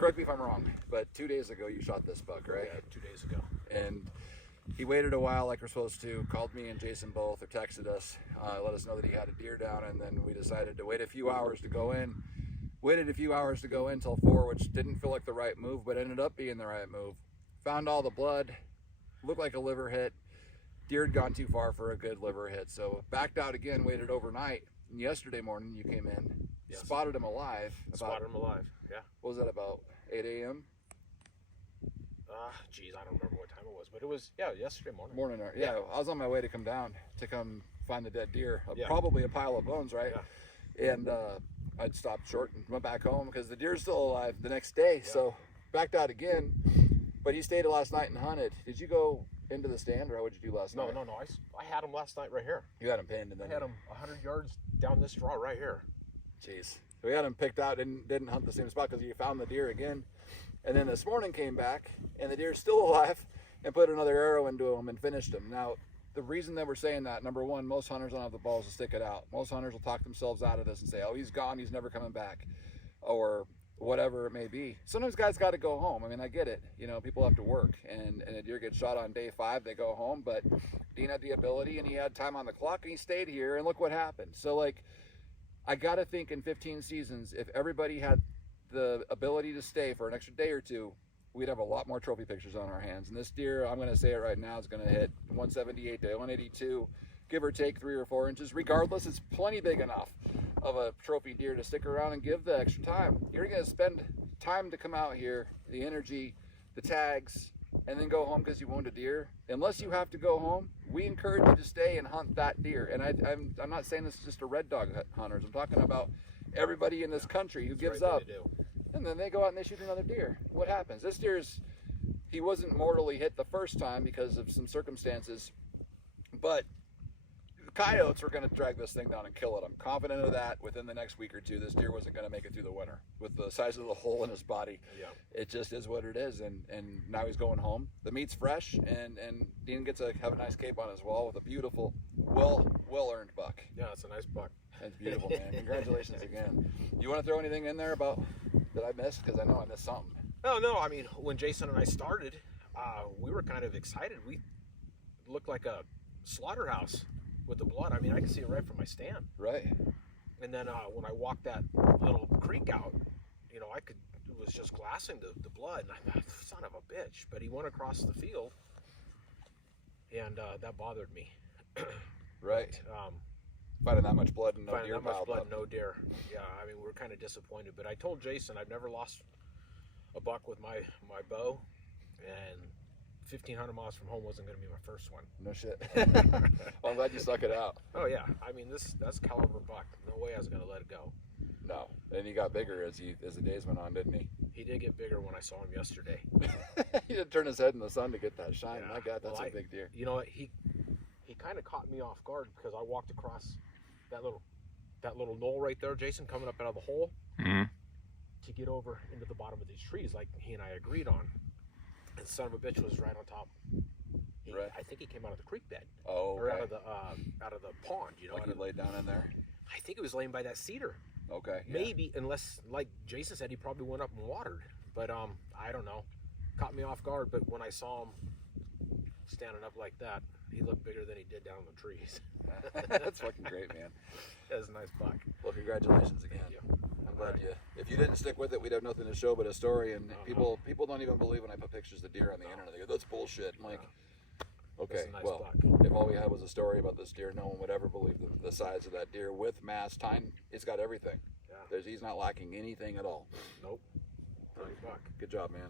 correct me if I'm wrong, but 2 days ago you shot this buck, right? Yeah, 2 days ago. And he waited a while like we're supposed to, called me and Jason both, or texted us, let us know that he had a deer down, and then we decided to wait a few hours to go in. Waited a few hours to go in till 4, which didn't feel like the right move, but ended up being the right move. Found all the blood, looked like a liver hit. Deer had gone too far for a good liver hit, so backed out again, waited overnight. And yesterday morning you came in, Yes. spotted him alive. Spotted him alive, yeah. What was that, about 8 a.m.? Geez, I don't remember what time it was, but it was, yeah, yesterday morning. Morning, yeah. I was on my way to come down to come find the dead deer. Yeah. Probably a pile of bones, right? Yeah. And I'd stopped short and went back home because the deer's still alive the next day. Yeah. So backed out again, but he stayed last night and hunted. Did you go into the stand, or what did you do last night? No. I had him last night right here. You had him pinned, and then I had him 100 yards down this draw right here. Jeez. So we had him picked out, didn't hunt the same spot because you found the deer again. And then this morning came back, and the deer's still alive, and put another arrow into him and finished him. Now, the reason that we're saying that, number one, most hunters don't have the balls to stick it out. Most hunters will talk themselves out of this and say, oh, he's gone, he's never coming back, or whatever it may be. Sometimes guys got to go home. I mean, I get it. You know, people have to work, and a deer gets shot on day 5, they go home. But Dean had the ability, and he had time on the clock, and he stayed here, and look what happened. So, like, I got to think in 15 seasons, if everybody had the ability to stay for an extra day or two, we'd have a lot more trophy pictures on our hands. And this deer, I'm going to say it right now, is going to hit 178 to 182, give or take 3 or 4 inches. Regardless, it's plenty big enough of a trophy deer to stick around and give the extra time. You're going to spend time to come out here, the energy, the tags, and then go home because you wound a deer. Unless you have to go home, we encourage you to stay and hunt that deer. And I'm not saying this is just a red dog hunters. I'm talking about everybody in this country who gives up, and then they go out and they shoot another deer. What happens? This deer's, he wasn't mortally hit the first time because of some circumstances, but coyotes were going to drag this thing down and kill it. I'm confident of that. Within the next week or two, this deer wasn't going to make it through the winter with the size of the hole in his body. Yeah. It just is what it is, and now he's going home. The meat's fresh, and Dean gets to have a nice cape on his wall with a beautiful, well-earned buck. Yeah, it's a nice buck. That's beautiful, man. Congratulations again. You want to throw anything in there about that I missed? Because I know I missed something. No. I mean, when Jason and I started, we were kind of excited. We looked like a slaughterhouse with the blood. I mean, I could see it right from my stand. Right. And then when I walked that little creek out, you know, it was just glassing the blood. And I thought, son of a bitch. But he went across the field, and that bothered me. Right. But, finding that much blood and no finding deer that much piled blood, up. no deer. Yeah, I mean, we were kind of disappointed. But I told Jason I've never lost a buck with my bow, and 1,500 miles from home wasn't going to be my first one. No shit. Well, I'm glad you stuck it out. Oh yeah, I mean that's caliber buck. No way I was going to let it go. No, and he got bigger as the days went on, didn't he? He did get bigger when I saw him yesterday. He had to turn his head in the sun to get that shine. Yeah. My God, that's Well, a big deer. You know what? He kind of caught me off guard because I walked across that little knoll right there, Jason, coming up out of the hole to get over into the bottom of these trees, like he and I agreed on. And son of a bitch was right on top. Right. I think he came out of the creek bed. Oh, or right. out of the pond. You know, Like he laid down in there. I think it was laying by that cedar. Okay. Yeah. Maybe, unless, like Jason said, he probably went up and watered. But I don't know. Caught me off guard. But when I saw him standing up like that, he looked bigger than he did down in the trees. That's fucking great, man. That was a nice buck. Well, congratulations again. Thank you. I'm glad you. If you didn't stick with it, we'd have nothing to show but a story. And people don't even believe when I put pictures of deer on the internet. They go, "That's bullshit." I'm like, okay, That's a nice well, buck. if all we had was a story about this deer, no one would ever believe the size of that deer with mass, time. It's got everything. Yeah. He's not lacking anything at all. Nope. Nice buck. Good job, man.